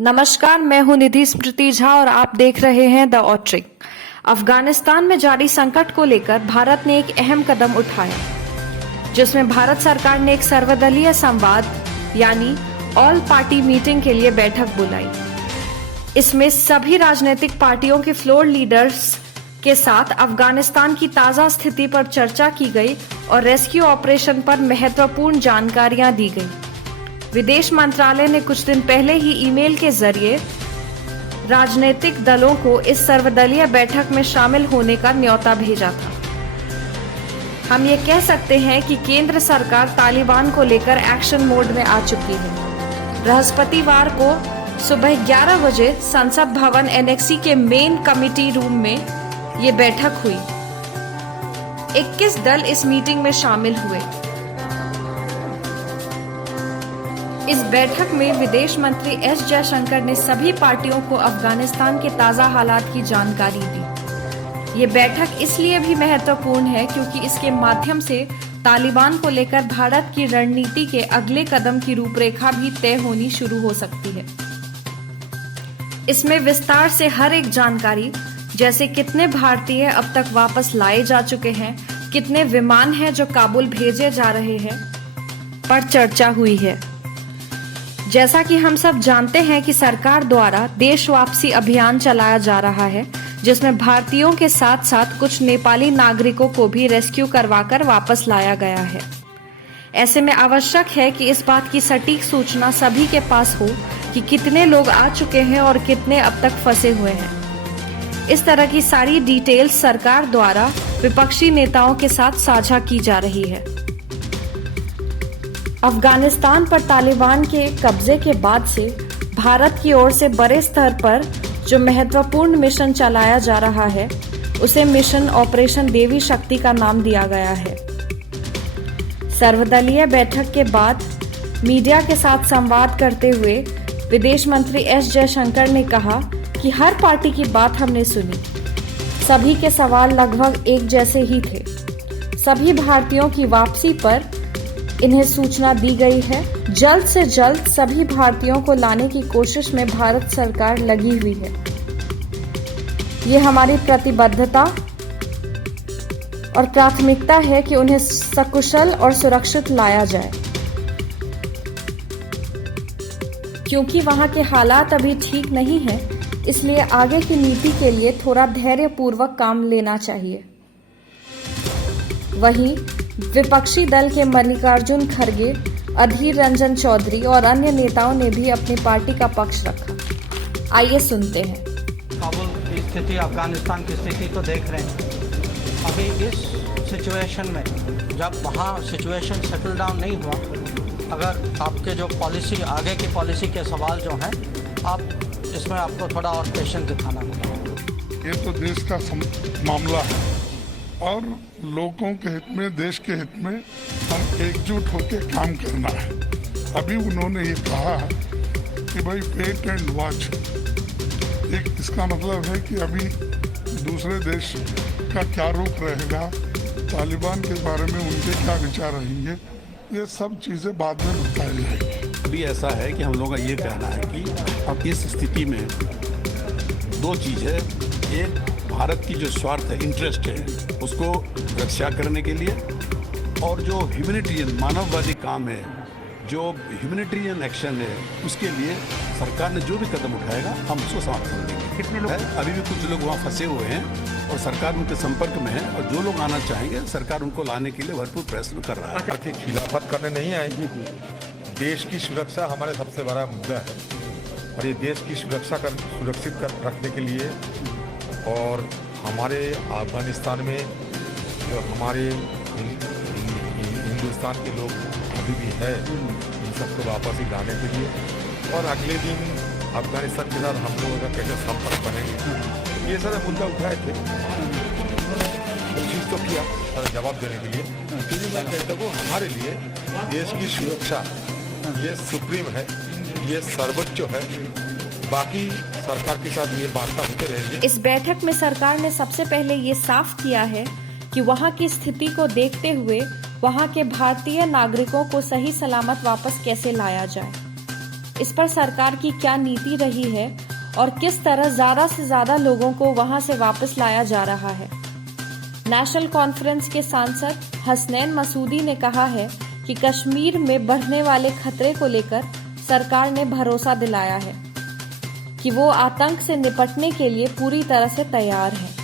नमस्कार, मैं हूं निधि स्मृति झा और आप देख रहे हैं द ऑट्रिक। अफगानिस्तान में जारी संकट को लेकर भारत ने एक अहम कदम उठाया, जिसमें भारत सरकार ने एक सर्वदलीय संवाद यानी ऑल पार्टी मीटिंग के लिए बैठक बुलाई। इसमें सभी राजनीतिक पार्टियों के फ्लोर लीडर्स के साथ अफगानिस्तान की ताजा स्थिति पर चर्चा की गई और रेस्क्यू ऑपरेशन पर महत्वपूर्ण जानकारियां दी गई। विदेश मंत्रालय ने कुछ दिन पहले ही ईमेल के जरिए राजनीतिक दलों को इस सर्वदलीय बैठक में शामिल होने का न्योता भेजा था। हम ये कह सकते हैं कि केंद्र सरकार तालिबान को लेकर एक्शन मोड में आ चुकी है। बृहस्पतिवार को सुबह 11 बजे संसद भवन एनेक्सी के मेन कमिटी रूम में ये बैठक हुई। 21 दल इस मीटिंग में शामिल हुए। इस बैठक में विदेश मंत्री एस जयशंकर ने सभी पार्टियों को अफगानिस्तान के ताजा हालात की जानकारी दी। ये बैठक इसलिए भी महत्वपूर्ण है क्योंकि इसके माध्यम से तालिबान को लेकर भारत की रणनीति के अगले कदम की रूपरेखा भी तय होनी शुरू हो सकती है। इसमें विस्तार से हर एक जानकारी, जैसे कितने भारतीय अब तक वापस लाए जा चुके हैं, कितने विमान हैं जो काबुल भेजे जा रहे हैं, पर चर्चा हुई है। जैसा कि हम सब जानते हैं कि सरकार द्वारा देश वापसी अभियान चलाया जा रहा है, जिसमें भारतीयों के साथ साथ कुछ नेपाली नागरिकों को भी रेस्क्यू करवाकर वापस लाया गया है। ऐसे में आवश्यक है कि इस बात की सटीक सूचना सभी के पास हो कि कितने लोग आ चुके हैं और कितने अब तक फंसे हुए हैं। इस तरह की सारी डिटेल्स सरकार द्वारा विपक्षी नेताओं के साथ साझा की जा रही है। अफगानिस्तान पर तालिबान के कब्जे के बाद से भारत की ओर से बड़े स्तर पर जो महत्वपूर्ण मिशन चलाया जा रहा है, उसे मिशन ऑपरेशन देवी शक्ति का नाम दिया गया है। सर्वदलीय बैठक के बाद मीडिया के साथ संवाद करते हुए विदेश मंत्री एस जयशंकर ने कहा कि हर पार्टी की बात हमने सुनी। सभी के सवाल लगभग एक जैसे ही थे। सभी भारतीयों की वापसी पर इन्हें सूचना दी गई है। जल्द से जल्द सभी भारतीयों को लाने की कोशिश में भारत सरकार लगी हुई है। ये हमारी प्रतिबद्धता और प्राथमिकता है कि उन्हें सकुशल और सुरक्षित लाया जाए, क्योंकि वहां के हालात अभी ठीक नहीं हैं, इसलिए आगे की नीति के लिए थोड़ा धैर्यपूर्वक काम लेना चाहिए। वहीं विपक्षी दल के मल्लिकार्जुन खड़गे, अधीर रंजन चौधरी और अन्य नेताओं ने भी अपनी पार्टी का पक्ष रखा। आइए सुनते हैं। काबुल की स्थिति, अफगानिस्तान की स्थिति तो देख रहे हैं। अभी इस सिचुएशन में जब वहाँ सिचुएशन सेटल डाउन नहीं हुआ, अगर आपके जो पॉलिसी, आगे की पॉलिसी के सवाल जो हैं, आप इसमें आपको थोड़ा और पेशेंस दिखाना होगा। ये तो देश का मामला है और लोगों के हित में, देश के हित में हम एकजुट होकर काम करना है। अभी उन्होंने ये कहा कि भाई वेट एंड वॉच, एक इसका मतलब है कि अभी दूसरे देश का क्या रुख रहेगा, तालिबान के बारे में उनके क्या विचार रहेंगे, ये सब चीज़ें बाद में बताई जाएंगी। अभी ऐसा है कि हम लोगों का ये कहना है कि अब इस स्थिति में दो चीज़ है। एक, भारत की जो स्वार्थ है, इंटरेस्ट है, उसको रक्षा करने के लिए, और जो ह्यूमैनिटेरियन मानववादी काम है, जो ह्यूमैनिटेरियन एक्शन है, उसके लिए सरकार ने जो भी कदम उठाएगा हम उसको समाप्त कर देंगे। कितने लोग अभी भी कुछ लोग वहाँ फंसे हुए हैं और सरकार उनके संपर्क में है, और जो लोग आना चाहेंगे सरकार उनको लाने के लिए भरपूर प्रयत्न कर रहा है। आखिर खिलाफत करने नहीं आएगी। देश की सुरक्षा हमारे सबसे बड़ा मुद्दा है और ये देश की सुरक्षित रखने के लिए और हमारे अफगानिस्तान में जो हमारे हिंदुस्तान के लोग अभी भी है, इन सबको वापस ही लाने के लिए, और अगले दिन अफगानिस्तान के साथ हम लोगों का कैसे संपर्क बनेंगे, ये सारे मुद्दा उठाए थे। कोशिश तो किया सारा जवाब देने के लिए, लेकिन मैं कहता हूँ हमारे लिए देश की सुरक्षा ये सुप्रीम है, ये सर्वोच्च है। बाकी सरकार के साथ ये वार्ता होते रहेंगे। इस बैठक में सरकार ने सबसे पहले ये साफ किया है कि वहां की स्थिति को देखते हुए वहां के भारतीय नागरिकों को सही सलामत वापस कैसे लाया जाए। इस पर सरकार की क्या नीति रही है और किस तरह ज्यादा से ज्यादा लोगों को वहां से वापस लाया जा रहा है। नेशनल कॉन्फ्रेंस के सांसद हसनैन मसूदी ने कहा है कि कश्मीर में बढ़ने वाले खतरे को लेकर सरकार ने भरोसा दिलाया है कि वो आतंक से निपटने के लिए पूरी तरह से तैयार है।